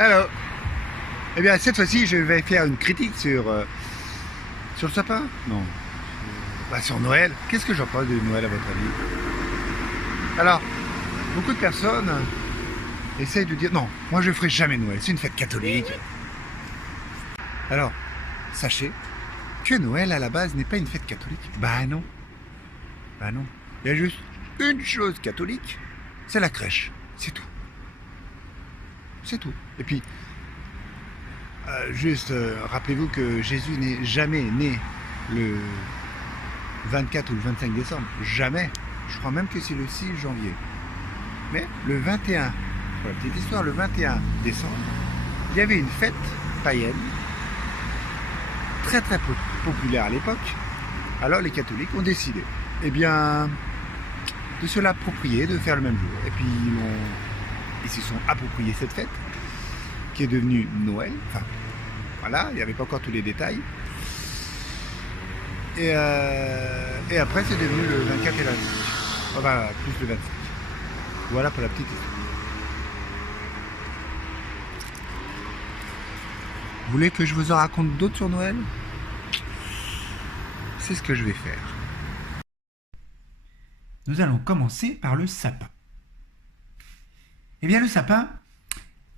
Alors, eh bien, cette fois-ci, je vais faire une critique sur le sapin. Non. Sur Noël. Qu'est-ce que j'en pense de Noël, à votre avis? Alors, beaucoup de personnes essayent de dire non, moi je ferai jamais Noël, c'est une fête catholique. Alors, sachez que Noël à la base n'est pas une fête catholique. Bah non. Bah non. Il y a juste une chose catholique, c'est la crèche. C'est tout. C'est tout. Et puis, rappelez-vous que Jésus n'est jamais né le 24 ou le 25 décembre. Jamais. Je crois même que c'est le 6 janvier. Mais le 21, pour la petite histoire, le 21 décembre, il y avait une fête païenne, très populaire à l'époque. Alors les catholiques ont décidé, eh bien, de se l'approprier, de faire le même jour. Et puis ils se sont appropriés cette fête, qui est devenue Noël. Enfin, voilà, il n'y avait pas encore tous les détails. Et après, c'est devenu le 24 et le 25. Enfin, plus le 25. Voilà pour la petite histoire. Vous voulez que je vous en raconte d'autres sur Noël? C'est ce que je vais faire. Nous allons commencer par le sapin. Eh bien, le sapin,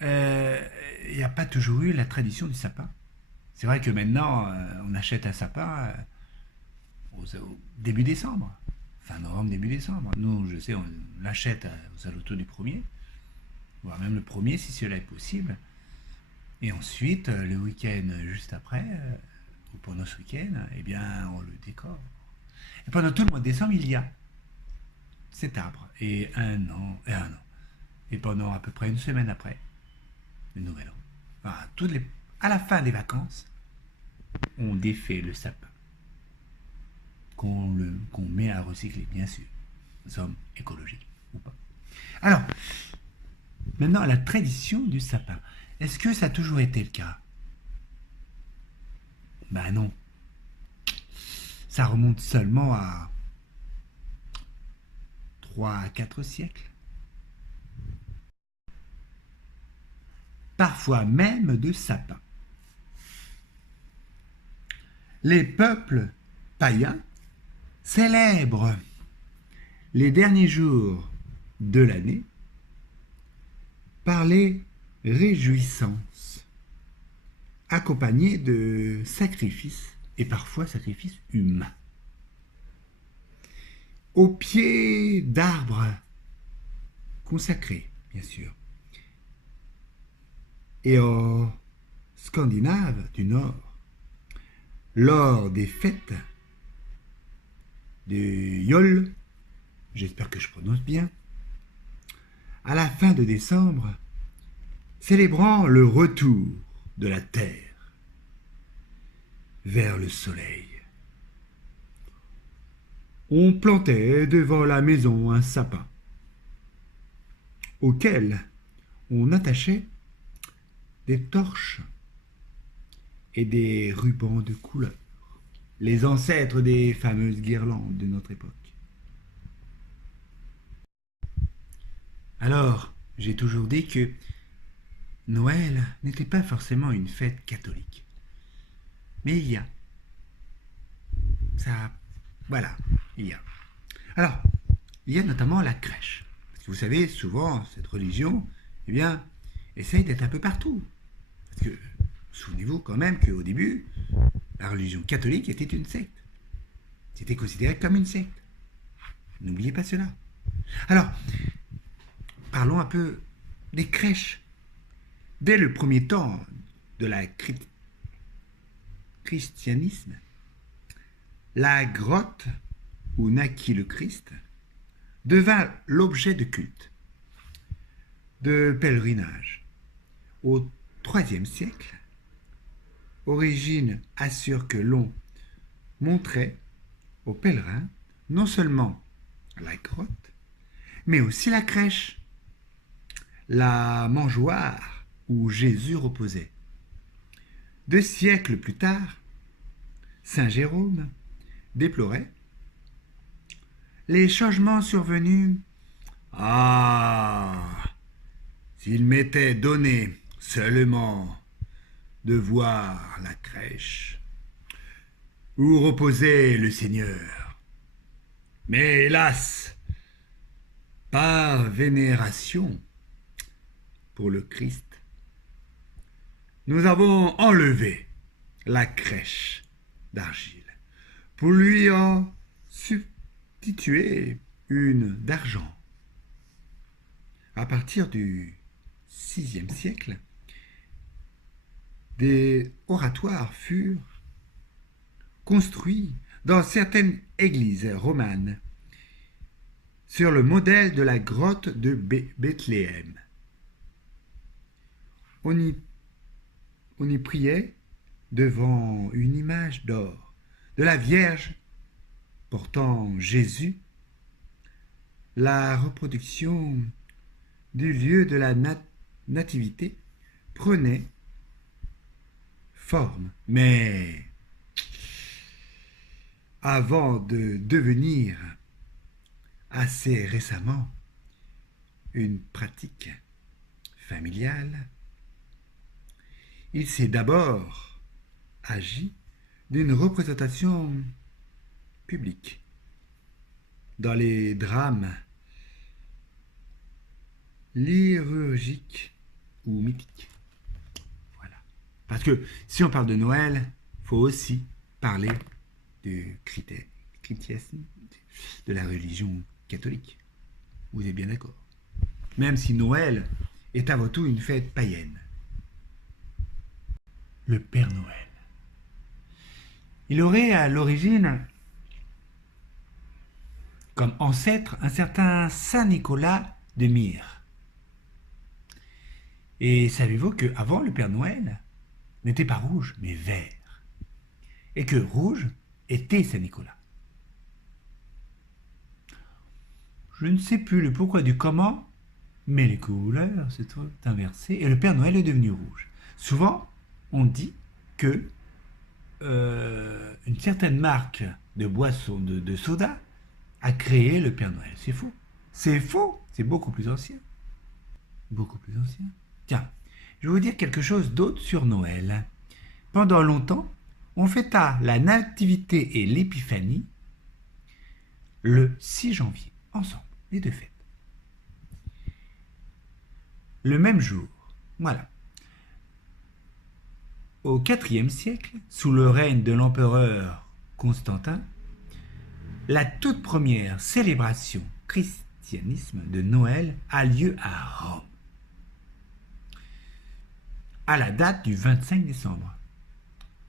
il n'y a pas toujours eu la tradition du sapin. C'est vrai que maintenant, on achète un sapin au début décembre. Fin novembre, début décembre. Nous, je sais, on l'achète aux alentours du 1er, voire même le 1er si cela est possible. Et ensuite, le week-end juste après, ou pendant ce week-end, eh bien, on le décore. Et pendant tout le mois de décembre, il y a cet arbre. Et un an. Et pendant à peu près une semaine après, le nouvel an. Enfin, à la fin des vacances, on défait le sapin. Qu'on met à recycler, bien sûr. Nous sommes écologiques, ou pas. Alors, maintenant, la tradition du sapin. Est-ce que ça a toujours été le cas? Ben non. Ça remonte seulement à 3 à 4 siècles. Parfois même de sapins. Les peuples païens célèbrent les derniers jours de l'année par les réjouissances, accompagnées de sacrifices, et parfois sacrifices humains, au pied d'arbres consacrés, bien sûr, et en Scandinave du Nord, lors des fêtes de Yule, j'espère que je prononce bien, à la fin de décembre, célébrant le retour de la terre vers le soleil. On plantait devant la maison un sapin, auquel on attachait des torches et des rubans de couleur, les ancêtres des fameuses guirlandes de notre époque. Alors, j'ai toujours dit que Noël n'était pas forcément une fête catholique. Mais il y a. Ça, voilà, il y a. Alors, il y a notamment la crèche. Parce que vous savez, souvent, cette religion, eh bien, essaye d'être un peu partout. Parce que, souvenez-vous quand même qu'au début, la religion catholique était une secte. C'était considéré comme une secte. N'oubliez pas cela. Alors, parlons un peu des crèches. Dès le premier temps de la christianisme, la grotte où naquit le Christ devint l'objet de culte, de pèlerinage. Au IIIe siècle, Origine assure que l'on montrait aux pèlerins non seulement la grotte, mais aussi la crèche, la mangeoire où Jésus reposait. 2 siècles plus tard, saint Jérôme déplorait les changements survenus. Ah, s'il m'était donné seulement de voir la crèche où reposait le Seigneur. Mais hélas, par vénération pour le Christ, nous avons enlevé la crèche d'argile pour lui en substituer une d'argent. À partir du VIe siècle, des oratoires furent construits dans certaines églises romanes sur le modèle de la grotte de Bethléem. On y priait devant une image d'or de la Vierge portant Jésus, la reproduction du lieu de la nativité prenait forme, mais avant de devenir assez récemment une pratique familiale, il s'est d'abord agi d'une représentation publique dans les drames liturgiques ou mythiques. Voilà. Parce que si on parle de Noël, il faut aussi parler du chrétientisme, de la religion catholique. Vous êtes bien d'accord? Même si Noël est avant tout une fête païenne. Le Père Noël. Il aurait à l'origine comme ancêtre un certain Saint Nicolas de Myre. Et savez-vous qu'avant le Père Noël n'était pas rouge, mais vert. Et que rouge était Saint Nicolas. Je ne sais plus le pourquoi du comment, mais les couleurs se trouvent inversées et le Père Noël est devenu rouge. Souvent, on dit que une certaine marque de boisson, de soda, a créé le Père Noël. C'est faux. C'est faux. C'est beaucoup plus ancien. Beaucoup plus ancien. Tiens, je vais vous dire quelque chose d'autre sur Noël. Pendant longtemps, on fêta la Nativité et l'Épiphanie le 6 janvier, ensemble, les deux fêtes. Le même jour, voilà. Au IVe siècle, sous le règne de l'empereur Constantin, la toute première célébration christianisme de Noël a lieu à Rome, à la date du 25 décembre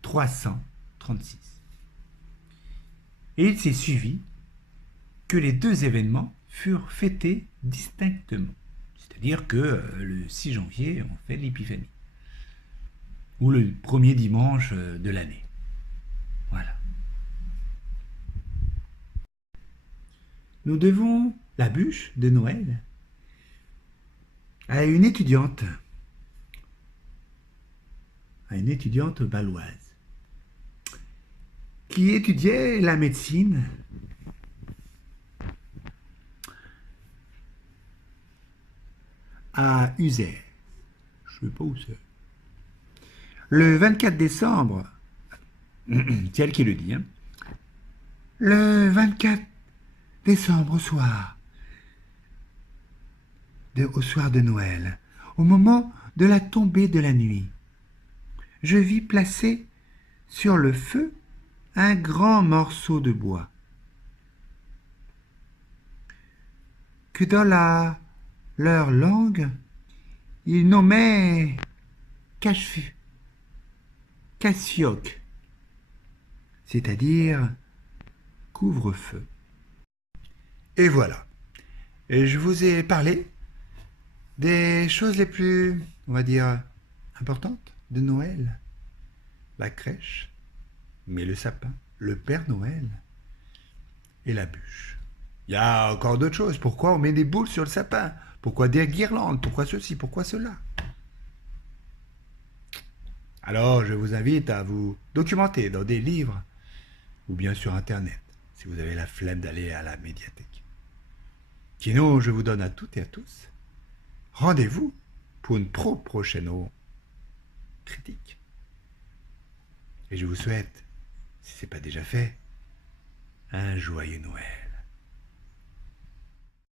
336. Et il s'est suivi que les deux événements furent fêtés distinctement. C'est-à-dire que le 6 janvier, on fait l'Épiphanie. Ou le premier dimanche de l'année. Voilà. Nous devons la bûche de Noël à une étudiante baloise qui étudiait la médecine à Uzès. Je ne sais pas où c'est. Le 24 décembre, c'est elle qui le dit, hein. Le 24 décembre au soir de Noël, au moment de la tombée de la nuit, je vis placer sur le feu un grand morceau de bois que dans leur langue, ils nommaient cassioc, c'est-à-dire couvre-feu. Et voilà. Et je vous ai parlé des choses les plus, on va dire, importantes de Noël. La crèche, mais le sapin, le Père Noël et la bûche. Il y a encore d'autres choses. Pourquoi on met des boules sur le sapin? Pourquoi des guirlandes? Pourquoi ceci? Pourquoi cela? Alors, je vous invite à vous documenter dans des livres ou bien sur Internet, si vous avez la flemme d'aller à la médiathèque. Sinon, je vous donne à toutes et à tous rendez-vous pour une prochaine critique. Et je vous souhaite, si ce n'est pas déjà fait, un joyeux Noël.